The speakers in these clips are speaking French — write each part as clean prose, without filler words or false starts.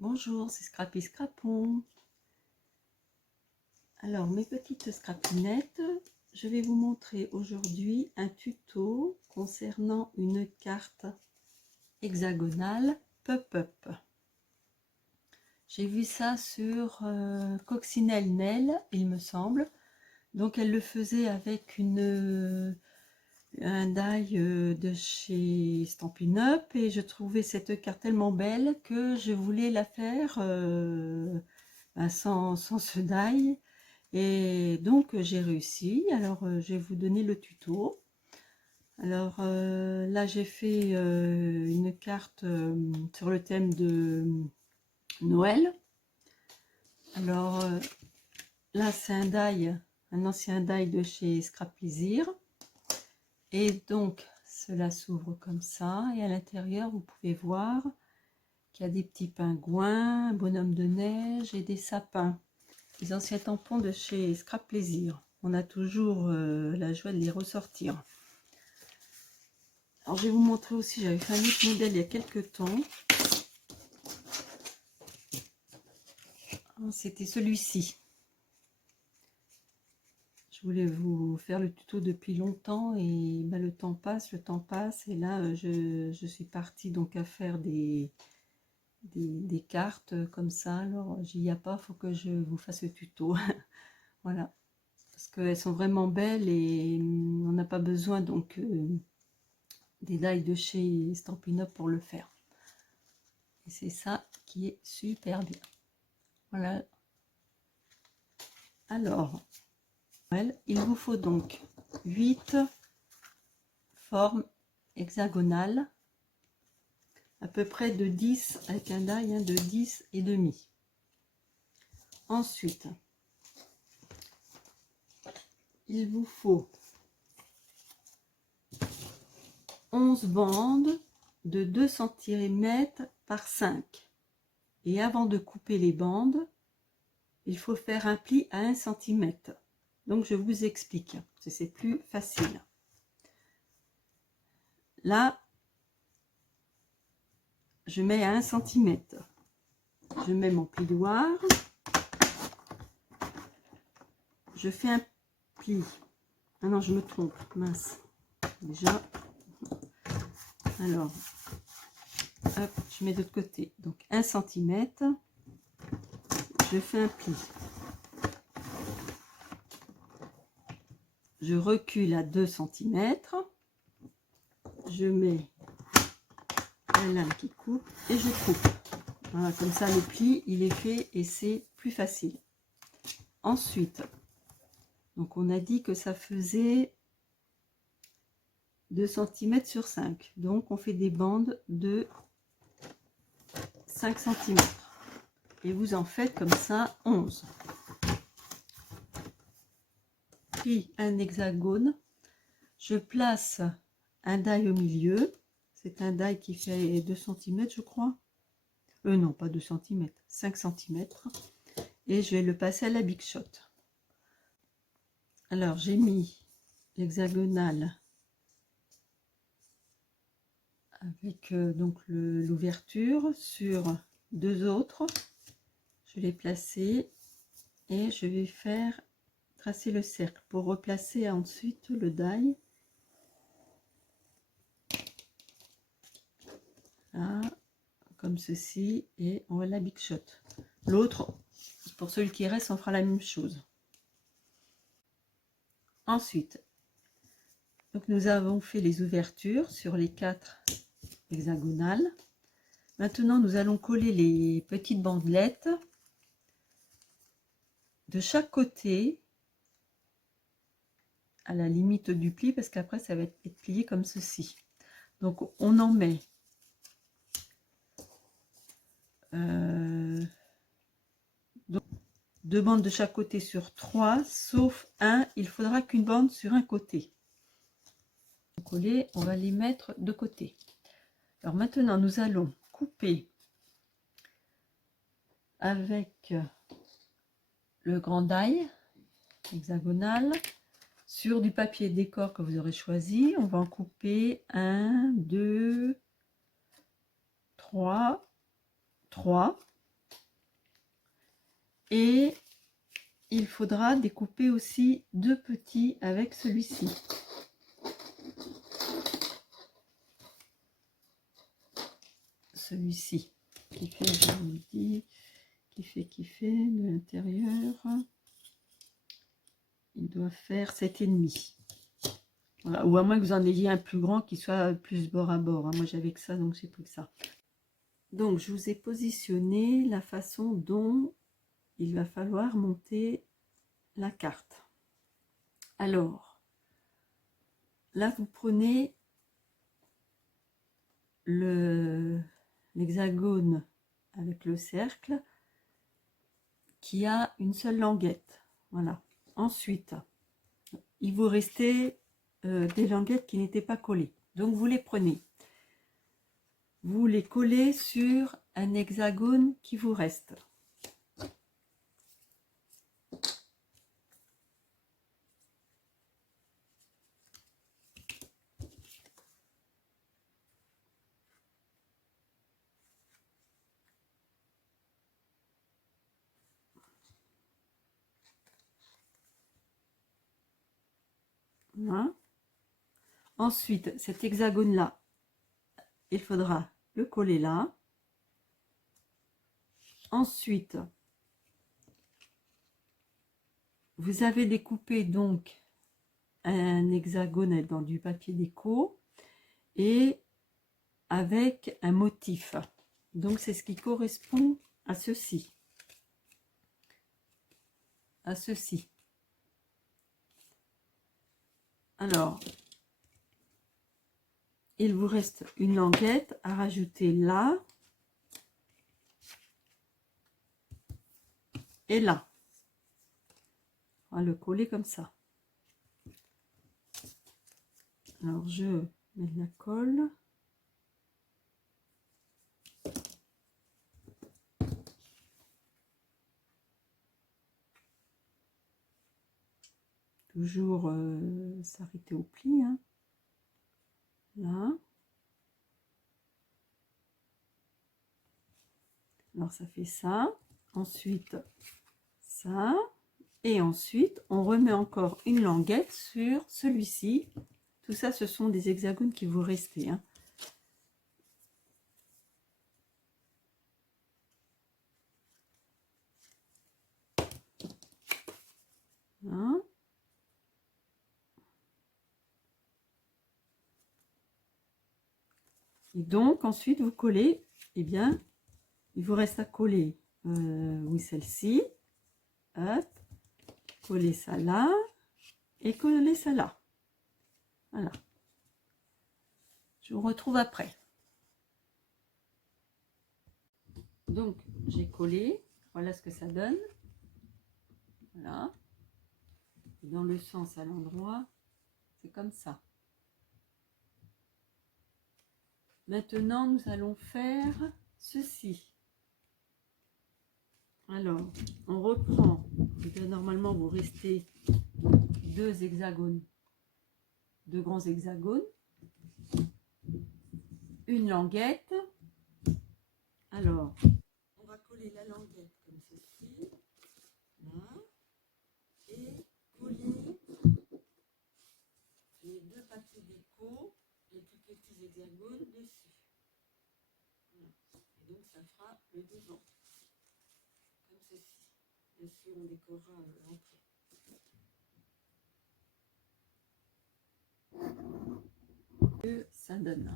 Bonjour, c'est Scrappy Scrapon. Alors, mes petites scrapinettes, je vais vous montrer aujourd'hui un tuto concernant une carte hexagonale pop-up. J'ai vu ça sur Coccinelle Nail, il me semble. Donc, elle le faisait avec un die de chez Stampin' Up et je trouvais cette carte tellement belle que je voulais la faire sans ce die. Et donc j'ai réussi. Alors je vais vous donner le tuto. Alors là j'ai fait une carte sur le thème de Noël. Alors là c'est un die, un ancien die de chez Scrap Plaisir. Et donc cela s'ouvre comme ça et à l'intérieur vous pouvez voir qu'il y a des petits pingouins, un bonhomme de neige et des sapins. Les anciens tampons de chez Scrap Plaisir. On a toujours la joie de les ressortir. Alors je vais vous montrer aussi, j'avais fait un autre modèle il y a quelques temps. C'était celui-ci. Je voulais vous faire le tuto depuis longtemps et ben, le temps passe et là je suis partie donc à faire des cartes comme ça. Alors j'y a pas, faut que je vous fasse le tuto. Voilà, parce qu'elles sont vraiment belles et on n'a pas besoin donc des die de chez Stampin' Up pour le faire. Et c'est ça qui est super bien. Voilà. Alors, il vous faut donc 8 formes hexagonales, à peu près de 10 avec un die de 10 et demi. Ensuite, il vous faut 11 bandes de 2 cm par 5. Et avant de couper les bandes, il faut faire un pli à 1 cm. Donc je vous explique, c'est plus facile. Là, je mets à 1 cm. Je mets mon plioir. Je fais un pli. Ah non, je me trompe, mince. Déjà. Alors, hop, je mets de l'autre côté. Donc 1 cm. Je fais un pli. Je recule à 2 cm. Je mets la lame qui coupe et je coupe. Voilà, comme ça le pli il est fait et c'est plus facile. Ensuite, donc on a dit que ça faisait 2 cm sur 5. Donc on fait des bandes de 5 cm. Et vous en faites comme ça 11. Puis un hexagone. Je place un die au milieu. C'est un die qui fait 2 cm je crois. Non, pas 2 cm, 5 cm. Et je vais le passer à la Big Shot. Alors j'ai mis l'hexagonal avec donc l'ouverture sur deux autres. Je l'ai placé et je vais faire tracer le cercle pour replacer ensuite le die. Là, comme ceci, et on va la Big Shot. L'autre, pour celui qui reste, on fera la même chose. Ensuite, donc nous avons fait les ouvertures sur les 4 hexagonales. Maintenant, nous allons coller les petites bandelettes de chaque côté à la limite du pli, parce qu'après ça va être plié comme ceci. Donc on en met donc 2 bandes de chaque côté sur 3, sauf un, il faudra qu'une bande sur un côté. Coller, on va les mettre de côté. Alors maintenant nous allons couper avec le grand die hexagonal sur du papier décor que vous aurez choisi. On va en couper 1, 2, 3, Et il faudra découper aussi 2 petits avec celui-ci. Celui-ci qui fait, je vous le dis, qui fait de l'intérieur. Il doit faire 7,5. Voilà. Ou à moins que vous en ayez un plus grand qui soit plus bord à bord. Moi j'avais que ça, donc j'ai pris que ça. Donc je vous ai positionné la façon dont il va falloir monter la carte. Alors, là vous prenez l'hexagone avec le cercle qui a une seule languette. Voilà. Ensuite, il vous restait des languettes qui n'étaient pas collées. Donc vous les prenez. Vous les collez sur un hexagone qui vous reste. Voilà. Ensuite, cet hexagone-là, il faudra le coller là. Ensuite, vous avez découpé donc un hexagone dans du papier déco et avec un motif. Donc, c'est ce qui correspond à ceci. À ceci. Alors, il vous reste une languette à rajouter là et là. On va le coller comme ça. Alors, je mets de la colle. Toujours s'arrêter au pli. Hein. Là. Alors, ça fait ça. Ensuite, ça. Et ensuite, on remet encore une languette sur celui-ci. Tout ça, ce sont des hexagones qui vous restent. Hein. Hein. Et donc, ensuite, vous collez, eh bien, il vous reste à coller, oui, celle-ci. Hop. Coller ça là. Et coller ça là. Voilà. Je vous retrouve après. Donc, j'ai collé. Voilà ce que ça donne. Voilà. Dans le sens à l'endroit, c'est comme ça. Maintenant, nous allons faire ceci. Alors, on reprend. Normalement, vous restez 2 hexagones, 2 grands hexagones, une languette. Alors, on va coller la languette comme ceci, là, et coller les 2 papiers déco, les plus petits hexagones dessus. Voilà. Et donc, ça fera le devant, comme ceci. Bien sûr, on décorera l'entrée. Que ça donne.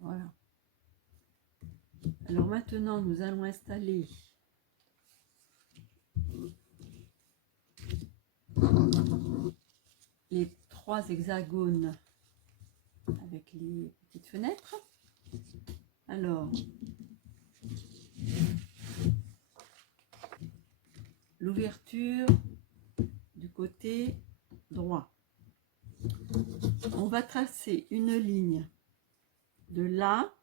Voilà. Alors maintenant, nous allons installer les 3 hexagones avec les petites fenêtres. Alors, l'ouverture du côté droit. On va tracer une ligne de là,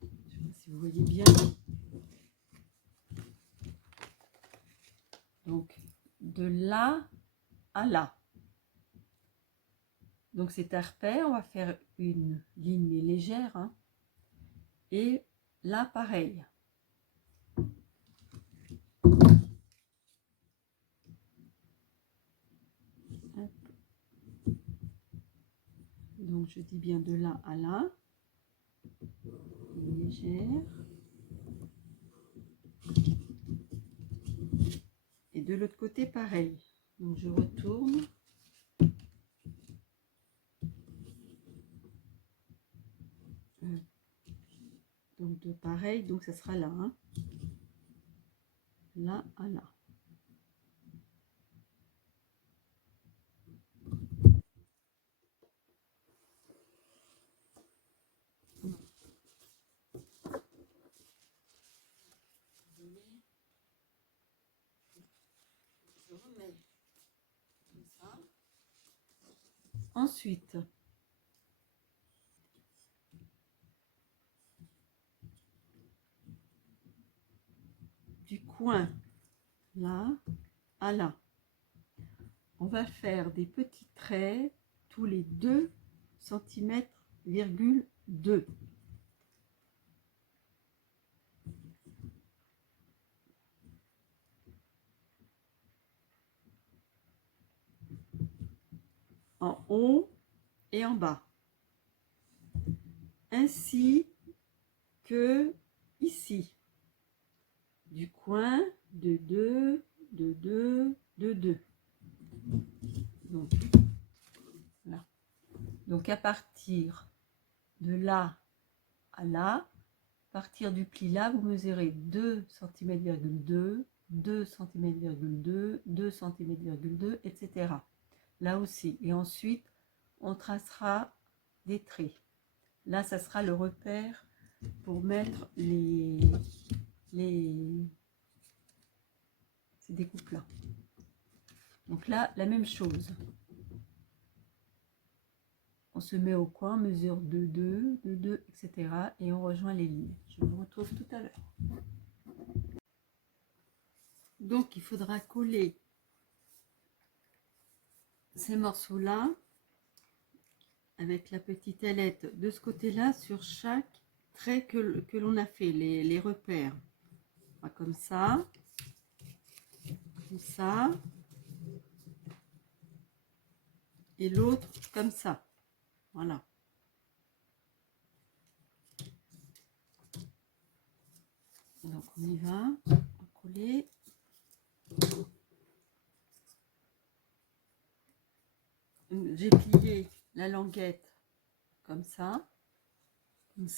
je ne sais pas si vous voyez bien, donc de là à là. Donc c'est un repère, on va faire une ligne légère, hein, et là pareil. Donc je dis bien de là à là, légère. Et de l'autre côté pareil. Donc je retourne. Donc de pareil, donc ça sera là, hein. Là à là. Je remets comme ça. Ensuite, du coin là à là, on va faire des petits traits tous les 2 cm,2. En haut et en bas, ainsi que ici, du coin de 2, de 2, de 2. Donc, là. Donc à partir de là à là, à partir du pli là, vous mesurez 2 cm,2, 2 cm,2, 2 cm,2, etc. Là aussi. Et ensuite, on tracera des traits. Là, ça sera le repère pour mettre ces découpes-là. Donc là, la même chose. On se met au coin, mesure de 2, de 2, etc. Et on rejoint les lignes. Je vous retrouve tout à l'heure. Donc, il faudra coller ces morceaux-là avec la petite ailette de ce côté-là sur chaque trait que l'on a fait, les repères. Comme ça, et l'autre comme ça. Voilà. Donc on y va, on va coller. J'ai plié la languette comme ça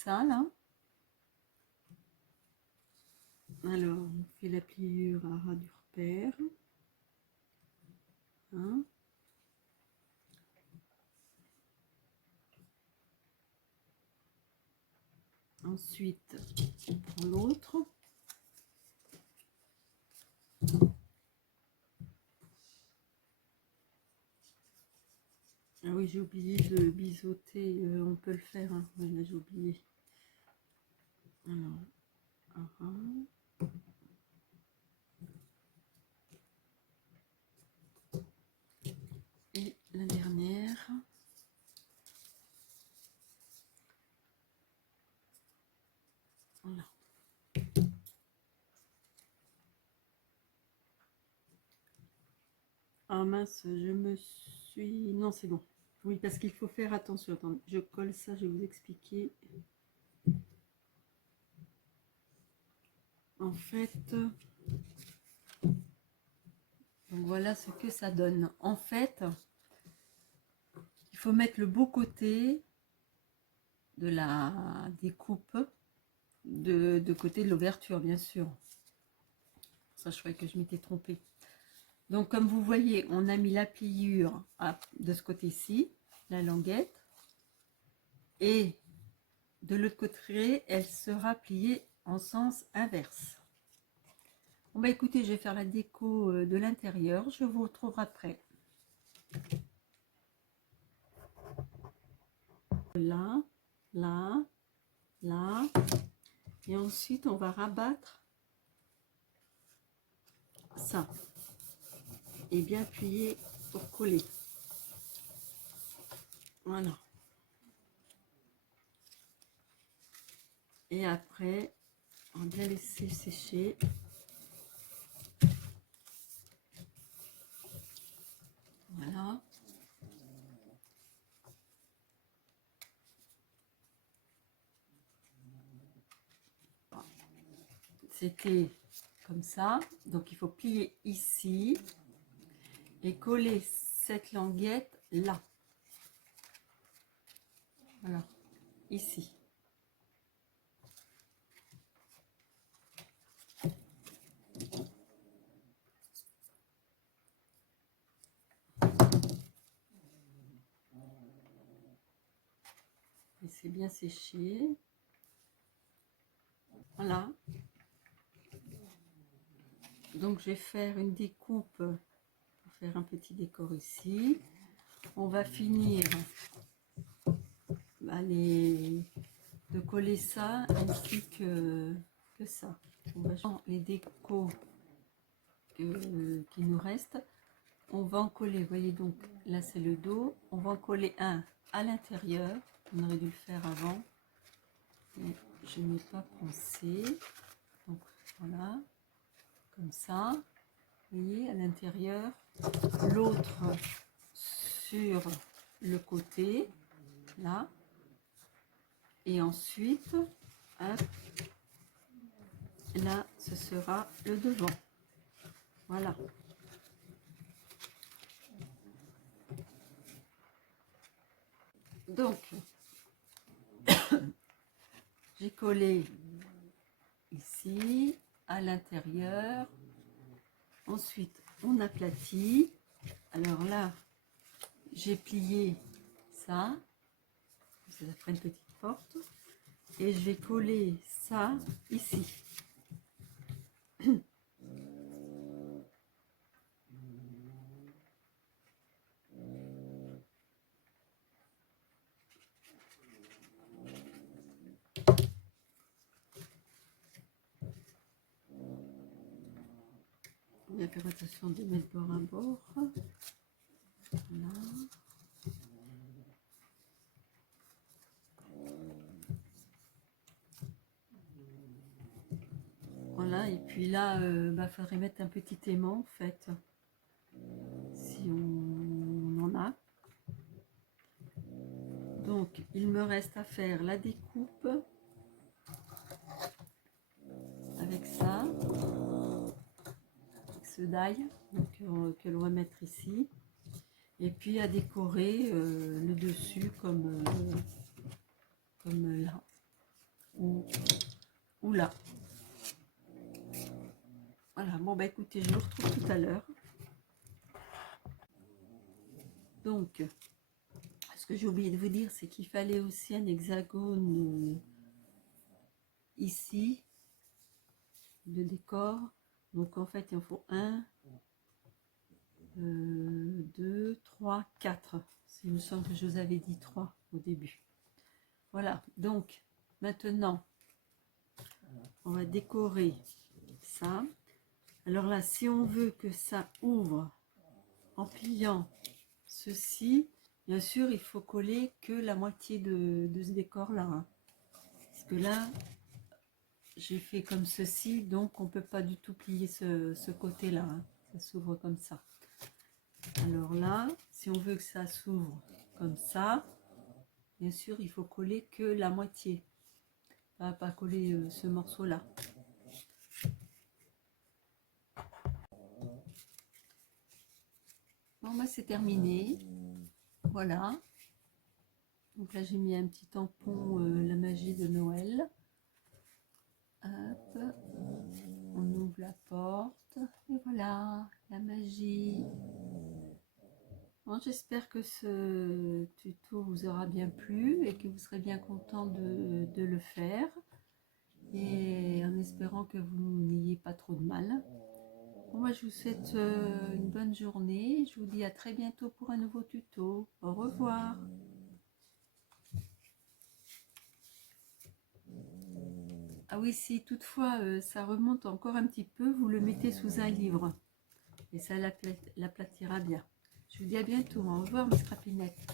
là. Alors on fait la pliure à ras du repère. Hein. Ensuite, on prend l'autre. Ah oui, j'ai oublié de biseauter, on peut le faire, hein. Ouais, là j'ai oublié. Alors, et la dernière. Voilà. Ah mince, je me suis... Non, c'est bon. Oui, parce qu'il faut faire attention. Attendez, je colle ça, je vais vous expliquer. En fait, donc voilà ce que ça donne. En fait, il faut mettre le beau côté de la découpe de côté de l'ouverture, bien sûr. Ça, je croyais que je m'étais trompée. Donc, comme vous voyez, on a mis la pliure de ce côté-ci, la languette. Et de l'autre côté, elle sera pliée en sens inverse. Bon, bah écoutez, je vais faire la déco de l'intérieur. Je vous retrouve après. Là, là, là. Et ensuite, on va rabattre ça. Et bien appuyer pour coller. Voilà. Et après, on va bien laisser sécher. Voilà. c'était comme ça. Donc il faut plier ici et coller cette languette là. Voilà, ici. Et c'est bien séché. Voilà. Donc je vais faire une découpe pour faire un petit décor ici. On va finir de coller ça ainsi que ça. On va les décos qui nous restent. On va en coller, vous voyez, donc là c'est le dos. On va en coller un à l'intérieur. On aurait dû le faire avant, mais je n'ai pas pensé. Donc voilà, comme ça. Vous voyez, à l'intérieur. L'autre sur le côté, là. Et ensuite, hop, là, ce sera le devant. Voilà. Donc, j'ai collé ici, à l'intérieur. Ensuite, on aplatit. Alors là, j'ai plié ça. Ça fait une petite porte. Et je vais coller ça ici. On va faire attention de mettre bord à bord. Voilà. Voilà, et puis là, faudrait mettre un petit aimant en fait, si on en a. Donc, il me reste à faire la découpe avec ça, avec ce die que l'on va mettre ici, et puis à décorer le dessus comme là ou là. Voilà, bon bah écoutez, je vous retrouve tout à l'heure. Donc, ce que j'ai oublié de vous dire, c'est qu'il fallait aussi un hexagone ici de décor. Donc en fait, il en faut 1, 2, 3, 4. Il me semble que je vous avais dit 3 au début. Voilà, donc maintenant, on va décorer ça. Alors là, si on veut que ça ouvre en pliant ceci, bien sûr, il faut coller que la moitié de ce décor-là. Hein. Parce que là, j'ai fait comme ceci, donc on ne peut pas du tout plier ce côté-là. Hein. Ça s'ouvre comme ça. Alors là, si on veut que ça s'ouvre comme ça, bien sûr, il faut coller que la moitié. Ça va pas coller ce morceau-là. Bon, moi, c'est terminé. Voilà. Donc là, j'ai mis un petit tampon, la magie de Noël. Hop. On ouvre la porte. Et voilà, la magie. Bon, j'espère que ce tuto vous aura bien plu et que vous serez bien content de le faire. Et en espérant que vous n'ayez pas trop de mal. Bon, moi, je vous souhaite une bonne journée. Je vous dis à très bientôt pour un nouveau tuto. Au revoir. Ah oui, si toutefois ça remonte encore un petit peu, vous le mettez sous un livre. Et ça l'aplatira bien. Je vous dis à bientôt. Au revoir mes scrapinettes.